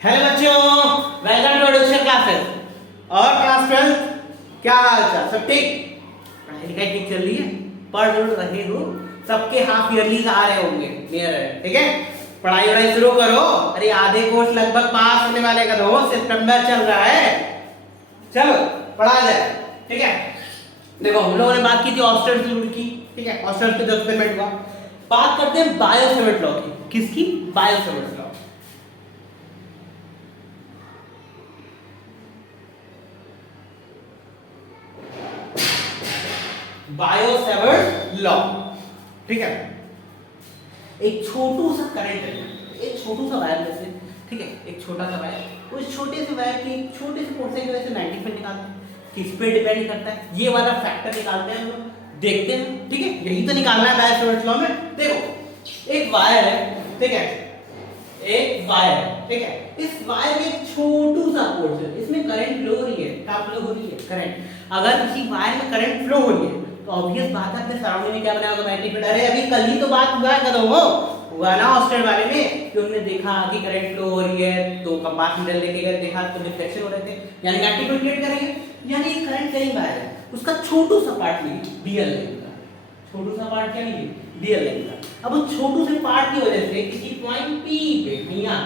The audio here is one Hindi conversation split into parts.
हेलो बच्चों, वेलकम टू ट्यूशन क्लासेस। और क्लास 12 क्या हाल चाल? सब ठीक? पढ़ाई लिखाई ठीक चल रही है? पढ़ रहे हो? सबके हाफ ईयरली आ रहे होंगे, नियर है, ठीक है? पढ़ाई वढ़ाई शुरू करो। अरे आधे कोर्स लगभग पास होने वाले का हो, सितंबर चल रहा है। चलो पढ़ा जाए, ठीक है? देखो हम लोगों ने बात की थी ऑस्टर फ्लूइड की, ठीक है? ऑस्टर पे जो एक्सपेरिमेंट हुआ, बात करते हैं बायो-सेवर्ट लॉ की। किसकी? Biot-Savart law. बायो-सेवर्ट लॉ, ठीक है? एक छोटू सा करंट है, एक छोटू सा वायर जैसे, ठीक है? एक छोटा सा वायर, उस छोटे से वायर के एक छोटे से पोर्शन की वजह से मैग्नेटिक फील्ड निकालते हैं। किस पे डिपेंड करता है? ये वाला फैक्टर निकालते हैं हम लोग, देखते हैं, ठीक है? यही तो निकालना है बायो-सेवर्ट लॉ में। देखो एक वायर है, ठीक है? एक वायर है, ठीक है? इस वायर में एक छोटू सा पोर्शन, इसमें करंट फ्लो हो रही है। क्या फ्लो हो रही है? करंट। अगर किसी वायर में करंट फ्लो हो रही है तो ऑब्वियस बात है अपने सराउंडिंग में क्या बना होगा? Magnetic field. अरे अभी कल ही तो बात हुआ है, कदम हो हुआ ना हॉस्टल वाले में कि उन्होंने देखा कि करंट फ्लो हो रही है, तो कंपार्टमेंट लेके गए, देखा तो रिफ्लेक्शन हो रहे थे, यानी मैग्नेटिक फील्ड क्रिएट करेंगे। यानी एक करंट कहीं बाहर है, उसका छोटू सा पार्ट लीजिए, डीएल लेंथ का। छोटू सा पार्ट क्या लीजिए? डीएल लेंथ का। अब उस छोटू से पार्ट की वजह से किसी पॉइंट पी पे, यहाँ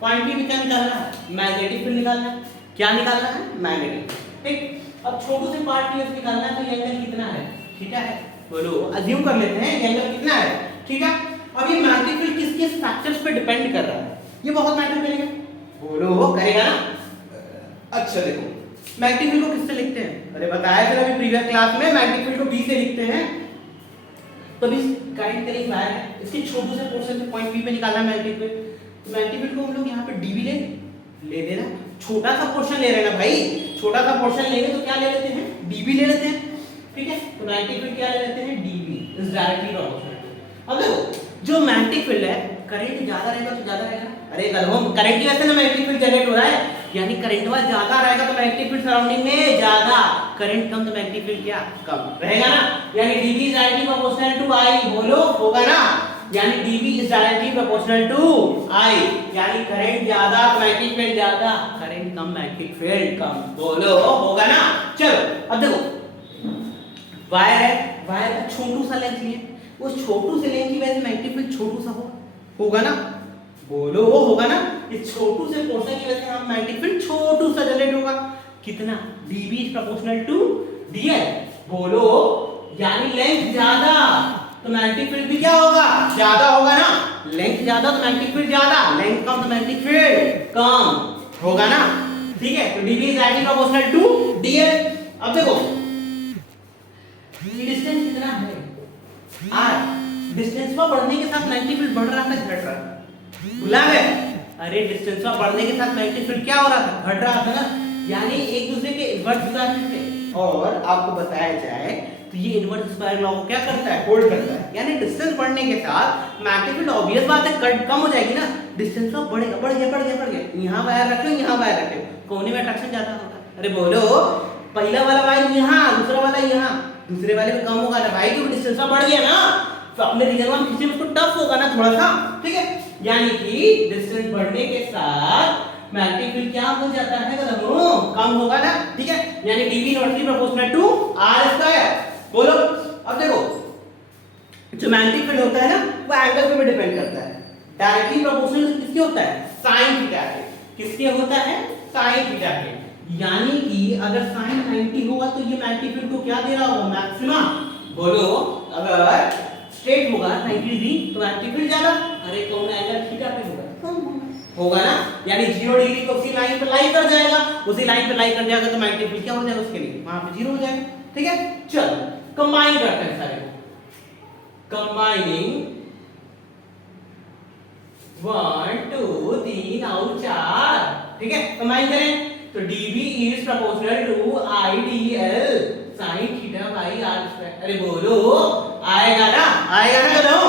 पॉइंट पी पे क्या निकालना है? मैग्नेटिक फील्ड निकालना है। क्या निकालना है? मैग्नेटिक, ठीक? अब छोटू से पार्ट की वजह से निकालना है, तो ये एंगल कितना है? थीटा है। बोलो, अज्यूम कर लेते हैं ये एंगल कितना है? ठीक है? अब ये मैग्नेटिक फील्ड किस किस फैक्टर्स पे डिपेंड कर रहा है? ये बहुत मैटर करेगा। बोलो, करेगा ना? अच्छा देखो, मैग्नेटिक फील्ड को किससे लिखते हैं? अरे बताया था अभी प्रीवियस क्लास में, मैग्नेटिक फील्ड को बी से लिखते हैं। तो अभी करंट का एक वायर है, इसके छोटू से पोर्शन से पॉइंट बी पे निकालना है मैग्नेटिक फील्ड। तो मैग्नेटिक फील्ड को हम लोग यहाँ पे डीबी ले लेना, छोटा सा पोर्शन ले रहे हैं ना भाई, छोटा सा पोर्शन लेंगे तो क्या ले लेते हैं? डीबी ले लेते हैं, ठीक है? तो मैग्नेटिक फील्ड क्या ले लेते हैं? DB is directly proportional. अब देखो, जो मैग्नेटिक फील्ड है, करंट ज्यादा रहेगा तो ज्यादा रहेगा। अरे गलत, करंट की वजह से ना मैग्नेटिक फील्ड जनरेट हो रहा है, यानी करंट वाला ज्यादा रहेगा तो मैग्नेटिक फील्ड सराउंडिंग में ज्यादा, करंट कम तो मैग्नेटिक फील्ड क्या? कम रहेगा ना? यानी dB is directly proportional to I। बोलो, होगा ना? यानी dB is directly proportional to I, यानी करंट ज्यादा तो मैग्नेटिक फील्ड ज्यादा, करंट कम मैग्नेटिक फील्ड कम। बोलो, होगा ना? चलो अब देखो, वायर है, वायर का छोटू सा लेंथ लिए, उस छोटू से लेंथ की वजह से मैग्नेटिक फील्ड छोटू सा होगा ना? बोलो, वो होगा ना? इस छोटू से पोर्शन की वजह से हम मैग्नेटिक फील्ड छोटू सा जनरेट होगा। कितना? dB is proportional to dl। बोलो, यानी लेंथ ज्यादा तो मैग्नेटिक फील्ड भी क्या होगा? ज्यादा होगा ना? लेंथ ज्यादा तो मैग्नेटिक फील्ड ज्यादा, लेंथ कम तो मैग्नेटिक फील्ड कम होगा ना? ठीक है? तो dB is directly proportional to dl। अब देखो डिस्टेंस कितना है? r। डिस्टेंस पर बढ़ने के साथ मैग्नेटिक फील्ड बढ़ रहा था, घट रहा था? भुला गए? अरे डिस्टेंस पर बढ़ने के साथ मैग्नेटिक फील्ड क्या हो रहा था? घट रहा था ना? यानी एक दूसरे के इन्वर्स स्क्वायर थे। और आपको बताया जाए तो ये इन्वर्स स्क्वायर लॉ को क्या करता है? होल्ड करता है। यानी डिस्टेंस बढ़ने के साथ मैग्नेटिक फील्ड ऑब्वियस बात है कट कम हो जाएगी ना? डिस्टेंस पर बढ़ेगा, बढ़ गया। यहां वायर रखे, यहां वायर रखे, कोने में अट्रैक्शन ज्यादा होगा। अरे बोलो, पहला वाला वायर यहां, दूसरा वाला यहां, दूसरे वाले में कम होगा ना भाई, क्योंकि डिस्टेंस पर बढ़ गया ना? तो अपने रीजन में किसी में उसको टफ होगा ना थोड़ा सा, ठीक है? यानी कि डिस्टेंस बढ़ने के साथ मैग्नेटिक फील्ड क्या हो जाता है? कम होगा ना? ठीक है? यानी dB not proportional to r square. बोलो, अब देखो, जो मैग्नेटिक फील्ड होता है ना, वो एंगल पे भी डिपेंड करता है। डायरेक्टली प्रोपोर्शनल किसके होता है? sin थीटा के। किसके होता है? sin थीटा के। यानी कि अगर sin 90 होगा तो ये मैग्नेटिक फील्ड को क्या दे रहा होगा? मैक्सिमम। बोलो, अगर स्ट्रेट होगा 90 डिग्री तो मैग्नेटिक फील्ड ज्यादा, अरे कौन एंगल थीटा पे होगा? कम होगा ना? यानी 0 डिग्री को उसी लाइन पे लाई कर जाएगा, उसी लाइन पे लाई कर जाएगा तो मैग्नेटिक फील्ड क्या हो जाएगा उसके लिए? वहां पे 0 हो जाएगा, ठीक है? चलो कंबाइन करते हैं सारे, कंबाइनिंग 1 2 3 और 4, ठीक है? कंबाइन करें तो dB is proportional to IDL sin theta by r square. अरे बोलो, आएगा ना? आएगा ना कदम?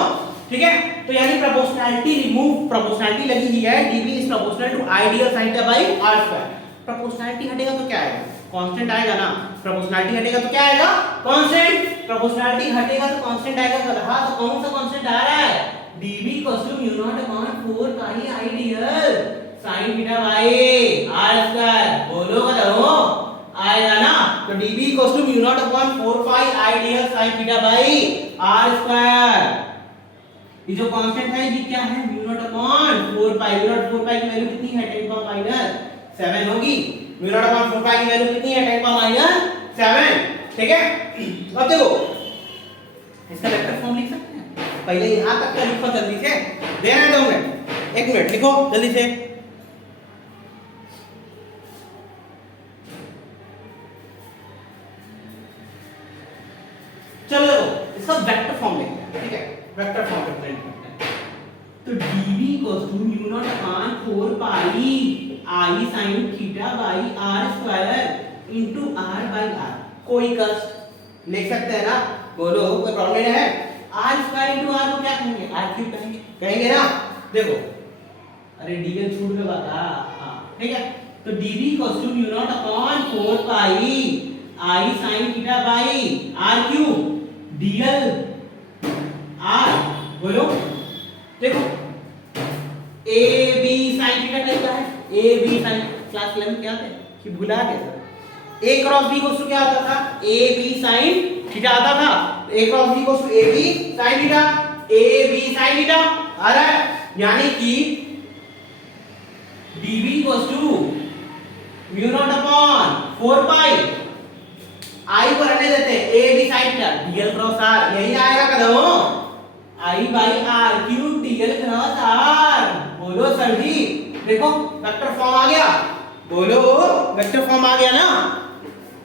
ठीक है? तो यानी प्रोपोर्शनैलिटी रिमूव, प्रोपोर्शनैलिटी लगी हुई है, dB is proportional to IDL sin theta by r square. Proportionality हटेगा तो क्या आएगा? कांस्टेंट आएगा ना? प्रोपोर्शनैलिटी हटेगा तो क्या आएगा? कांस्टेंट। प्रोपोर्शनैलिटी हटेगा तो कांस्टेंट आएगा। हां, तो कौन सा कांस्टेंट आ रहा है? dB = μ0/4 pi IDL sin theta by r square, बोलो करो आएगा ना। तो dv equals to mu not upon 4 pi i dl sin theta by r square. ये जो कांस्टेंट है ये क्या है, mu not upon 4 pi. Mu naught 4 pi की वैल्यू कितनी है, 10 पावर माइनस 7 होगी। म्यू नॉट अपॉन 4 पाई की वैल्यू कितनी है, 10 पावर माइनस 7, ठीक है। अब देखो इसका वेक्टर फॉर्म लिख सकते हैं, पहले यहां तक का लिखो जल्दी से, देना है 2 मिनट, 1 मिनट लिखो जल्दी से। चलो इसका वेक्टर फॉर्म लिखते हैं, ठीक है। वेक्टर फॉर्म रिप्रेजेंट करते हैं। तो dv equals to mu not upon 4 pi i sin theta by r square into r by r। कोई कष्ट लिख सकते हैं ना, बोलो कोई प्रॉब्लम नहीं है। r स्क्वायर इनटू r को क्या कहेंगे, r क्यूब कहेंगे, कहेंगे ना। देखो अरे dl छूट में बता, हां ठीक है। तो dv equals to mu not upon 4 pi i sin theta by r cube dl r, बोलो देखो a b sin theta type का है, a b sin क्लास 11 क्या थे कि भुला गए सर। a क्रॉस b को क्या आता था, a b sin थीटा आता था। a क्रॉस b को a b sin theta, a b sin theta आ रहा है, यानी कि dv equals to mu not upon 4 pi i को रहने देते हैं a b sin theta dl cross r, यही आएगा कदम i by r cube dl cross r। बोलो सर जी, देखो वेक्टर फॉर्म आ गया, बोलो वेक्टर फॉर्म आ गया ना।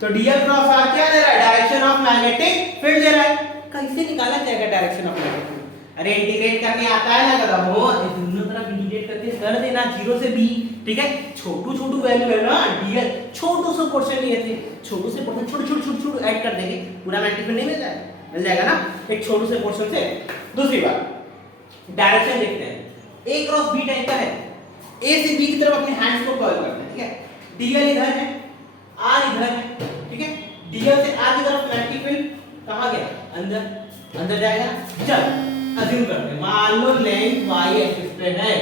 तो dl क्रॉस r क्या दे रहा है, डायरेक्शन ऑफ मैग्नेटिक फील्ड दे रहा है। कैसे निकाला जाएगा डायरेक्शन ऑफ मैग्नेटिक फील्ड, अरे इंटीग्रेट करने आता है ना कदम, वो दोनों तरफ इंटीग्रेट करके कर देना 0 से b, ठीक है। छोटू छोटू वैल्यू है ना dl, छोटू से पोर्शन लिए थे, छोटू से पोर्शन छोटू ऐड कर देंगे, पूरा मैग्नेटिक फील्ड नहीं मिल जाएगा ना, एक छोटू से पोर्शन से। दूसरी बात डायरेक्शन देखते हैं, a क्रॉस b टाइप का है, a से b की तरफ अपने हैंड्स को कर्ल करना है, ठीक है। dl इधर है, r इधर है, ठीक है। dl से r की तरफ मैग्नेटिक फील्ड कहां गया, अंदर, अंदर जाएगा। चल अज्यूम करते हैं, मान लो लेंथ y एक्सिस पे है,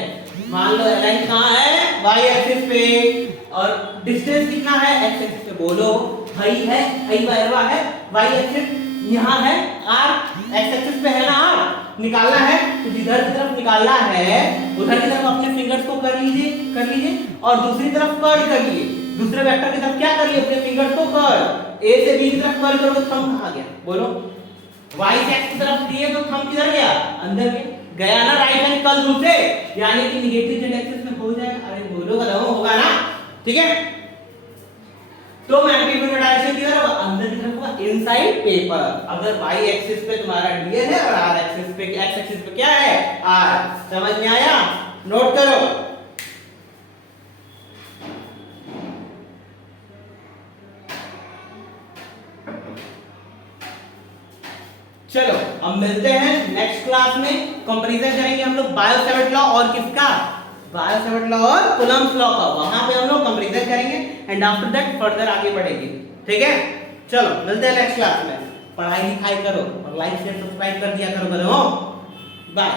मान लो लेंथ कहां है, y एक्सिस पे, और डिस्टेंस कितना है x एक्सिस पे, बोलो हाई है, हाई वायरवा है, y एक्सिस यहाँ है, r x एक्सिस पे है ना, r निकालना है। तो जिधर की तरफ निकालना है उधर की तरफ अपने फिंगर्स को कर लीजिए और दूसरी तरफ कर्ल करिए, दूसरे वेक्टर की तरफ क्या करिए, अपने फिंगर्स को कर्ल, a से b की तरफ कर्ल करोगे तो थंब कहां गया, बोलो y से x की तरफ दिए तो थंब किधर गया, अंदर गया ना, राइट हैंड कर्ल रूल से, यानी कि नेगेटिव जेड एक्सिस में हो जाएगा। अरे बोलो बताओ होगा ना, ठीक है। तो मैग्नेटिक फील्ड का डायरेक्शन किधर होगा, अंदर की तरफ होगा, इनसाइड पेपर। अगर y एक्सिस पे तुम्हारा dl है और r एक्सिस पे, x एक्सिस पे क्या है, r। समझ में आया, नोट करो। चलो अब मिलते हैं नेक्स्ट क्लास में, कंपैरिजन करेंगे हम लोग बायो-सैवर्ट लॉ और किसका, बायो-सैवर्ट लॉ और कूलम्ब्स लॉ का, वहां पे हम लोग कंपैरिजन करेंगे एंड आफ्टर दैट फर्दर आगे बढ़ेंगे, ठीक है। चलो मिलते हैं नेक्स्ट क्लास में, पढ़ाई लिखाई करो और लाइक शेयर सब्सक्राइब कर दिया करो, बाय।